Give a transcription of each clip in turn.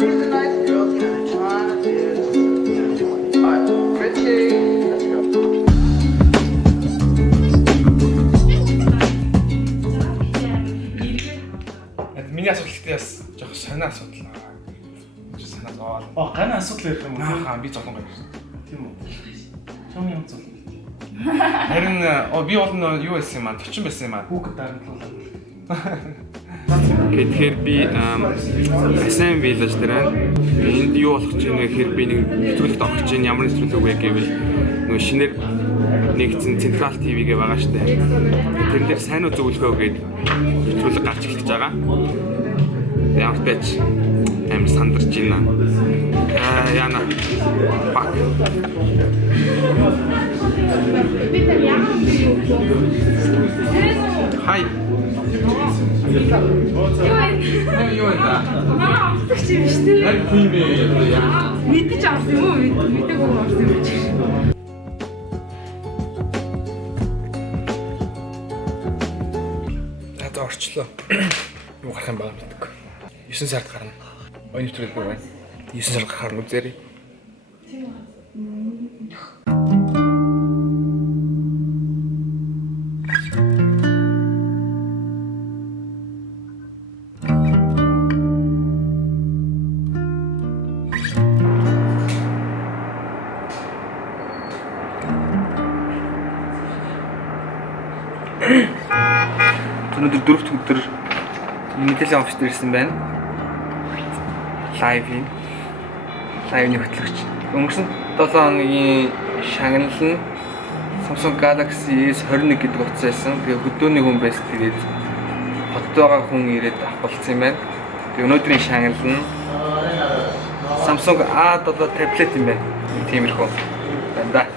these are nice girls kind of trying to do. Alright, Richie, let's go. Миний асуудалтай бас жоох сонио асуудал аа. Санаа зовоод. Гана асуудал ярих юм уу? Аа би зовлон гайж. Тийм үү. Чам юм зүйл. Харин би бол юу байсан юм аа? 40 байсан юм аа. Хүүхэд дарамтлуулаад. Тэгэхээр би SM Village дээр энд юу болох гэж байна гэхээр би нэг нэвтрүүлэгт орох гэж ямар нэвтрүүлэг вэ гэвэл нөгөө шинээр нэгдсэн Central TV-гээ байгаа штэ. Тэрэн дээр сайн уу зөвлөхөө гэдэг нэвтрүүлэг гарч эхэлж байгаа. Ямар ч амар сандарч байна. Яна. Бак. Хай. Юу вэ? Аа, авдаг юм шүү дээ. Яг тийм ээ. Мэдэж авсан юм уу? Мэдээгүй авсан юм чи. Надад орчлоо. Юу гарах юм байгаа мэдээгүй. 9 сард гарна. Ойн нэвтрүүлэг байна. 9 сард гарахаар үзээрэй. Өнөөдөр дөрөвт өдөр мэдээллийн офис дээр ирсэн байна. Лайвны хөтлөгч. Өнгөрсөн 7 хоногийн шагнал нь Samsung Galaxy S21 гэдэг утас байсан. Тэгээ хөдөөний хүн байсан. Тэгээд хотод байгаа хүн ирээд авах болсон юм байна. Тэгээ өнөөдрийн шагнал нь Samsung A7 таблет юм байна. Тиймэрхүү байна да.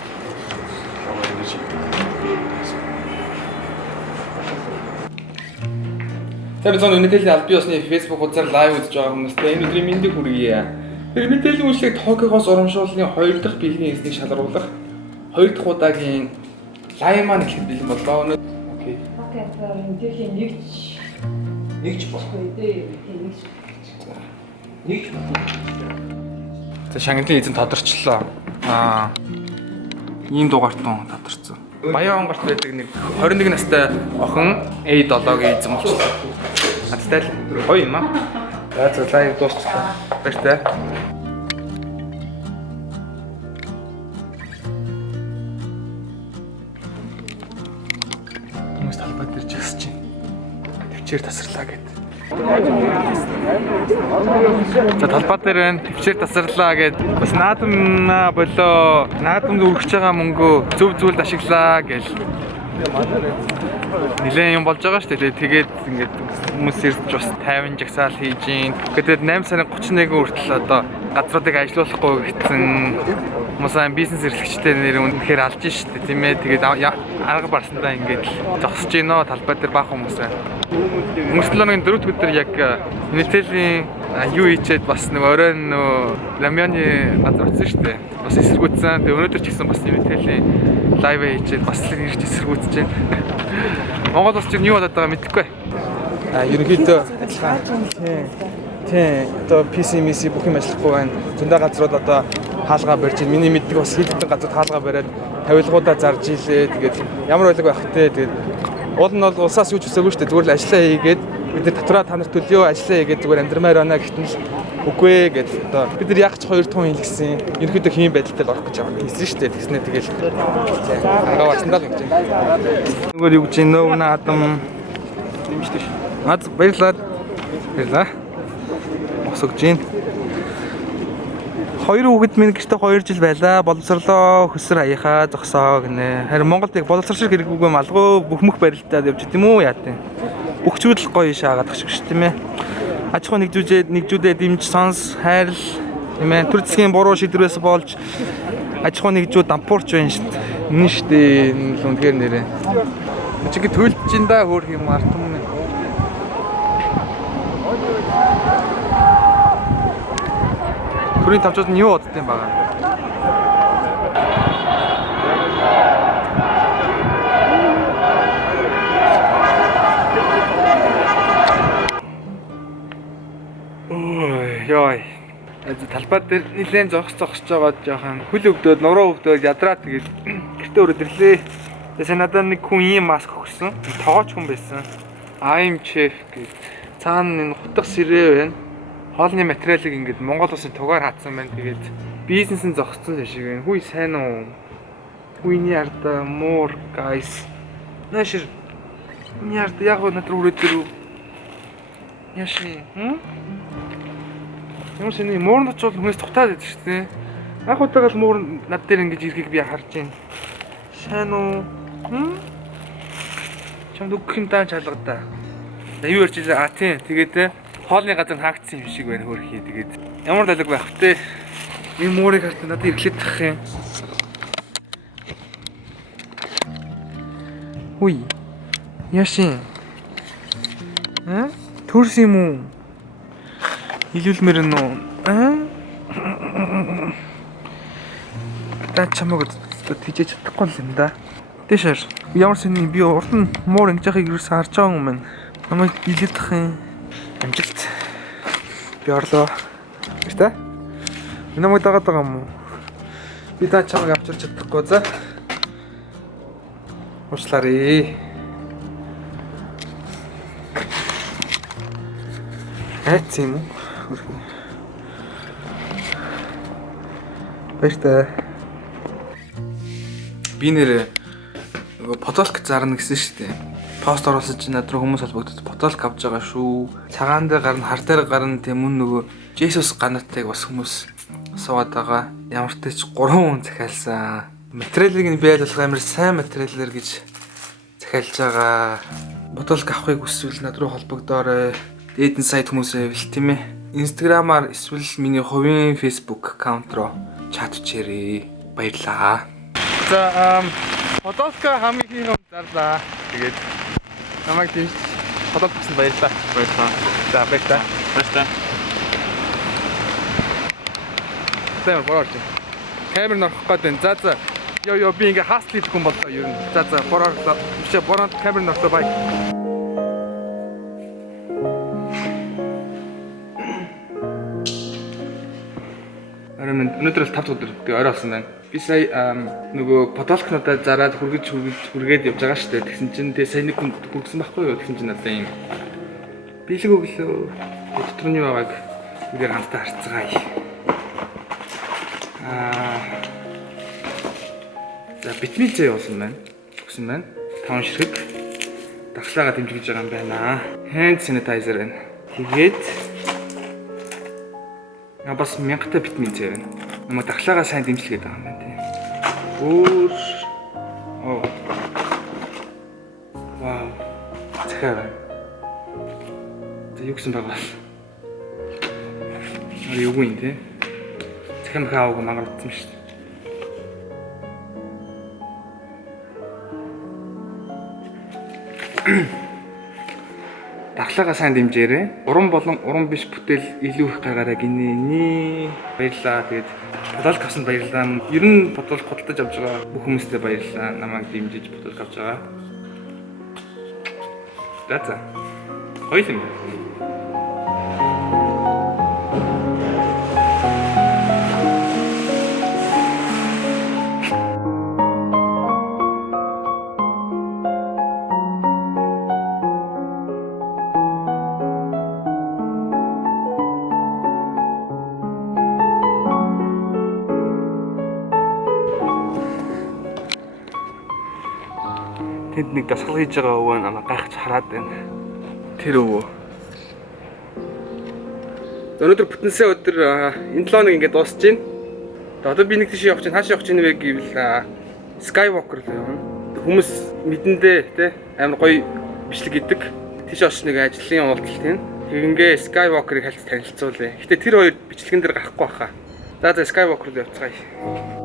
Тэр зон үнэхээр аль бие усны Facebook хуудасаар лайв үзэж байгаа хүмүүстээ энэ өдрийн мэндийг хүргье. Тэр мэдээллийн үйлчлэг Токиогоос урамшууллын 2 дахь бэлгийн эзнийг шалгаруулах 2 дахь удаагийн лайв маань эхлэх бэлэн боллоо. Окей. Окей, мэдээллийн нэгж болохгүй дээ. Нэгж. За шагналын эзэн тодорчлоо. Ийм дугаартун тодорцсон. Баян онголт байдаг нэг 21 настай охин A7-гийн эзэн болчихлоо. Адтай л гоё юм аа. За лайв дуусчлаа. Баяртай. Хүмүүс талбай дээр жигсэж байна. Төвчээр тасарлаа гэд. За талбай дээр байна. Төвчээр тасарлаа гэд. Бас наадамд өргөж байгаа мөнгөө зөв зүйлд ашиглаа гэл. Нилээн юм болж байгаа шүү дээ. Тэгээд ингээд хүмүүс ирж бас 50 жагсаал хийж гин. Тэгээд 8 сарын 31 хүртэл одоо газруудыг ажилуулахгүй гэсэн хүмүүсийн бизнес эрхлэгчтэй нэр үнэхээр алж шүү дээ. Тийм ээ. Тэгээд арга барсандаа ингээд зогсож гинөө талбай дээр баах хүмүүс байна. Өнгөрсөн 4 өдөр яг Нэтелийн юу хийчээд бас нэг оройн рамёны газар утсан шүү дээ. Бас эсэргүүцсэн. Тэгээ өнөөдөр ч гэсэн бас Нэтелийн лайв хийчээд бас л ирж эсэргүүцэж байна. Монгол улс чинь юу болоод байгаа мэдэхгүй. Ерөнхийдөө адилхан. Тийм. Одоо PC бүх юм ажиллахгүй байна. Зөндөө газрууд одоо хаалгаа барьж байна. Миний мэддэг бас хэд хэдэн газрууд хаалгаа бариад тавилгуудаа зарж илээ. Тэгээд ямар байлаг байх вэ? Тэгээд уул нь бол улсаас юу ч үсээгүй шүү дээ. Зүгээр л ажиллаа хийгээд бид нар татвараа та нарт төлөө ажиллаа хийгээд зүгээр амьдрмаар байна гэхтэн л үгүй ээ гэдэг. Одоо бид нар яг ч 2 тун хийлгсэн. Ерөнхийдөө хийм байдалтай л орох гэж байгаа. Хийсэн шүү дээ. Тэгснэ тэгэл. Аргаа барсандаа л ингэж байна. Нөгөө юу гэж нөө наадам нэмжтэй шүү. Наад баярлалаа. Баярлалаа. Босогж гин. 2 хүүхэд минь гэртээ 2 жил байлаа. Боловсрлоо, хөсөр хаяхаа зогсоо гинэ. Харин Монголд яг боловсрол шиг хэрэггүй малгай бүх мөх барилтаад явж тийм үү яа тийм. Бүх зүйл гоё шаагаад тагш гэж тийм ээ. Аж ахуй нэгжүүдэд дэмж сонс хайрл тийм ээ. Төр засгийн буруу шийдвэрээс болж аж ахуй нэгжүүд дампуурч байна шүү дээ. Энэ шүү дээ. Энэ л үнэхээр нэрээ. Чиг төлж ин да хөөх юм артам юм. Хүрийн тавчууд нь юу бодд юм байгаа? Ой, ёй. талбай дээр нэлээд зогсож байгаа жоохон хөл өвдөөд нуруу өвдөөд ядраа тэгээд гэртээ өрөөдөрлээ. Тэгээ надад нэг хүн ийм маск өгсөн. Тоогооч хүн байсан. I'm chef гэж. Цаана энэ хутга сэрээ байна. Хоолны материалыг ингээд Монгол улсын тугаар хаацсан байна. Тэгээд бизнес нь зогссон шиг байна. Хүй сайн уу? Хүйний арда more guys. Нэшэр. Хүйний арда яг өнөдөр өрөөдөр. Яши. Ямар шиний муурнач бол хүнээс тухтаад байдаг шүү дээ. Анх удаага л муур над дээр ингэж ирэхийг би харж байна. Сайн уу? Чамд өгөх юм даа чалгадаа. За юу ярьж байгаа тийм. Тэгээд хоолны газар хаагдсан юм шиг байна хөрхий. Тэгээд ямар далаг байх вэ? Энэ муурыг харт надад ирэхлээд тах юм. Уй. Яшин. Төрс юм уу? Илүүлмээр нь үү? Та чамаг тийжэж чадахгүй юм да. Тэшэр ямар сэний би урд нь муур ингэж яхийг юусэн харж байгаа юм байна. Намайг илэдэх юм. Амжилт. Би орлоо. Биш та? Намайг дагаад байгаа юм уу? Би та чамаг авчирч чадахгүй за. Уучлаарай. Хайц юм уу? Баяртай. Би нэр нөгөө потолк зарна гэсэн шүү дээ. Пост оруулсан чинь над руу хүмүүс холбогдоод потолк авч байгаа шүү. Цагаан дээр гарна, хар дээр гарна тийм мөн нөгөө Жесус ганаатайг бас хүмүүс суугаад байгаа. Ямар ч ч 3 хүн захиалсан. Материалыг нь биелэх амар сайн материалэр гэж захиалж байгаа. Потолк авахыг хүсвэл над руу холбогдоорой. Дээдэн сайт хүмүүсээ бил тийм ээ. Инстаграмаар эсвэл миний хувийн Facebook аккаунт руу чат чирээ. Баярлаа. За потолка хамгийн их зарлаа. Тэгээд намайг тийм потолк гэсэн баярлаа. Баярлаа. За баярлаа. Баярлаа. Тэмэр борооч. Камер норох гэдэг. За. Йоо би ингээ хаст хийх хүн боллоо ер нь. За бороорлоо. Биш бороонд камер норох бай. Өнөөдөр л 5 өдөр орой болсон байна. Би сая нөгөө потолкнуудаа зараад хүргээд явж байгаа шүү дээ. Тэгсэн чинь тэгээ сая нэг хүн хүргэсэн байхгүй юу? Тэгсэн чинь надад юм бэлэг өглөө. Дотрны байгааг үгээр хамтаа харцгаая. За витамин С явуулсан байна. Өгсөн байна. 5 ширхэг дахлаагаа дэмжиж байгаа юм байна. Hand sanitizer байна. Тэгээд бас 1000 та витамин С байна. Намайг дахлаагаа сайн дэмжлэгээд байгаа юм байна тийм. Вау. Захаа. Юу гэсэн байгаа бол. Юу юм те. Захам хааг мангаратсан шүү дээ. Дахлаагаа сайн дэмжээрэй. Уран болон уран биш бүтээл илүү их гаргаарай гинэ. Баярлалаа. Тэгээд потолк авсанд баярлалаа. Ер нь потолк худалдаж авч байгаа бүх хүмүүстээ баярлалаа. Намайг дэмжиж потолк авч байгаа. За. Гоё юм. Тэнд нэг дасгал хийж байгаа өвөө намайг гайхаж хараад байна. Тэр өвөө. Өнөөдөр бүтэнсээ өдөр энэ 7 хоног ингээд дуусч байна. Одоо би нэг тийш явах чинь хаашаа явах чинь вэ гэвэл Skywalker л явна. Хүмүүс мэдэндээ те амар гоё бичлэг идэг. Тийш очиж нэг ажлын уулзалт тийм. Тэгингээ Skywalker-ыг хальт танилцуулъя. Гэтэ тэр хоёр бичлэгэн дээр гарахгүй баха. За Skywalker руу явцгаая.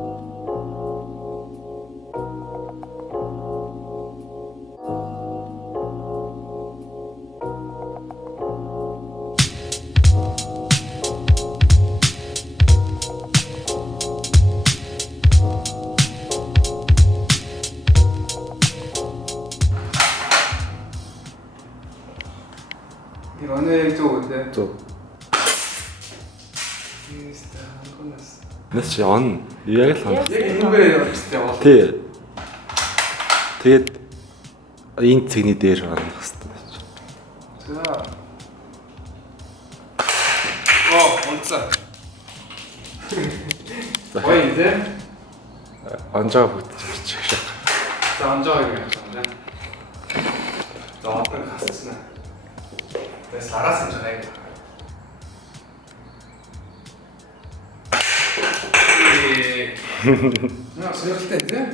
이거는 이쪽 어때? 쪽. Нас чи он яг л хоног. Яг энүүгээр явуулчихсан яваа. Тий. Тэгээд энэ цэгний дээр хонох хэрэгтэй. За. Оо, онцоо. Ой, дээ. Онжоо бүтчих шиг. За, онцоо юм байна. За, онцоо хасчихна. Тэс араас нь жаа. Ну, сэрэлтэй тий.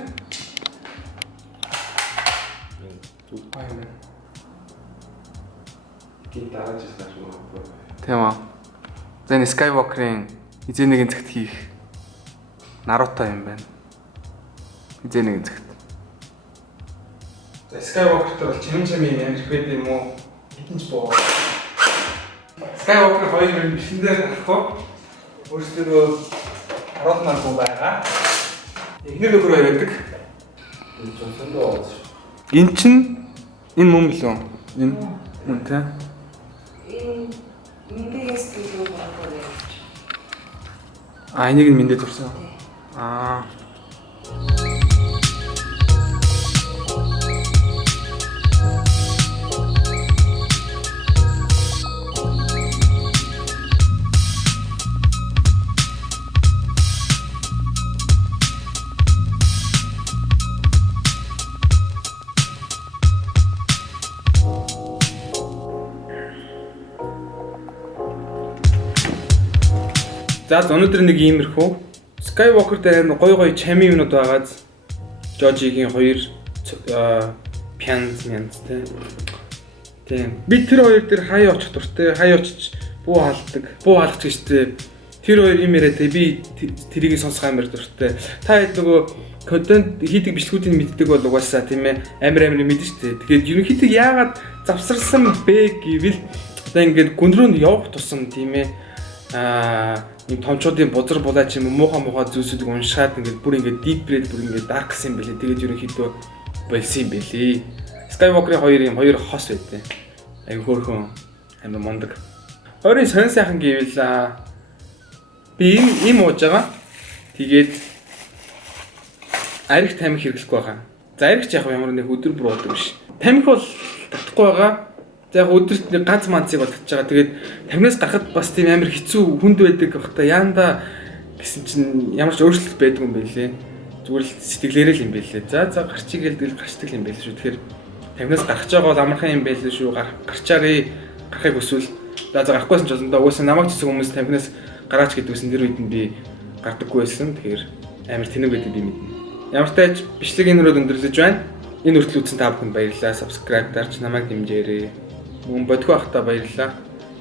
Тийм аа. Зэн Skywalker-ийн эзэн нэгэн цагт хийх Наруто юм байна. Эзэн нэгэн цагт. За Skywalker-тэй бол чимэн амар их байд юм уу? Хитэн ч боо. Skywalker 2009-д гарах уу? Өөрсдөө 10 маань хүн байгаа. Эхнэр нөхрөө байдаг. Эн чин энэ мөн билүү? Энэ мөн тий. Мэндээс төлөв болоод. Энийг нь мэндэ төрсөн. За өнөөдөр нэг иймэрхүү Skywalker дээр гоё чами юмнууд байгааз Жожигийн 2 пянз тийм. Би тэр хоёр дээр хаяа очих дуртай. Хаяа очиж буу халдаг. Буу халах гэжтэй. Тэр хоёр юм яриа тэ би тэрийг сонсох амар дуртай. Та хэд нөгөө контент хийдэг бичлэгүүдийг мэддэг бол угаасаа тийм ээ амар мэдэн штэ. Тэгээд ерөнхийдөө яагаад завсарсан бэ гэвэл одоо ингээд гүнрөөнд явах тусам тийм ээ ийм томчуудын бузар булаа ч юм уу муухай зүйлсүүдийг уншаад ингээд бүр ингээд deep red бүр ингээд dark гэсэн юм бэлээ. Тэгээд ерөнхийдөө болсон юм бэлээ. Skywalker-ийн хоёр хос байдیں۔ Аяг хөөрхөн амар мундаг. Хоёрын сонин сайхан гэвэл би им ууж байгаа. Тэгээд ариг тамхи хэрэглэхгүй байгаа. За ариг ч яг ямар нэг өдөр бүр уудаг биш. Тамхи бол татахгүй байгаа. За яг өдөрт нэг ганц манцыг бол татж байгаа. Тэгээд тамхинаас гарахад бас тийм амар хэцүү хүнд байдаг бахта яанда гэсэн чинь ямар ч өөрчлөлт байдгүй юм байлээ. Зүгээр л сэтгэлээрээ л юм байлээ. За гарчиг гэлдэл гарчдаг юм байлээ шүү. Тэгэхээр тамхинаас гарч байгаа бол амархан юм байлээ шүү. Гарчаарээ гарахыг хүсвэл за гарахгүйсэн ч болондоо угаасаа намайг чийсэн хүмүүс тамхинаас гараач гэдгүйсэн тэр үед нь би гардаггүй байсан. Тэгэхээр амар тэнэг байдаг би мэднэ. Ямар ч тач бичлэг энэ рүү өндөрлөж байна. Энэ хүртэл үзсэн та бүхэнд баярлалаа. Subscribe дарж намайг дэмжээрэй. Мөн бодгоо ахта баярлалаа.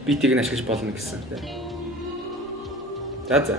Битийг нь ашиглаж болно гэсэн. За.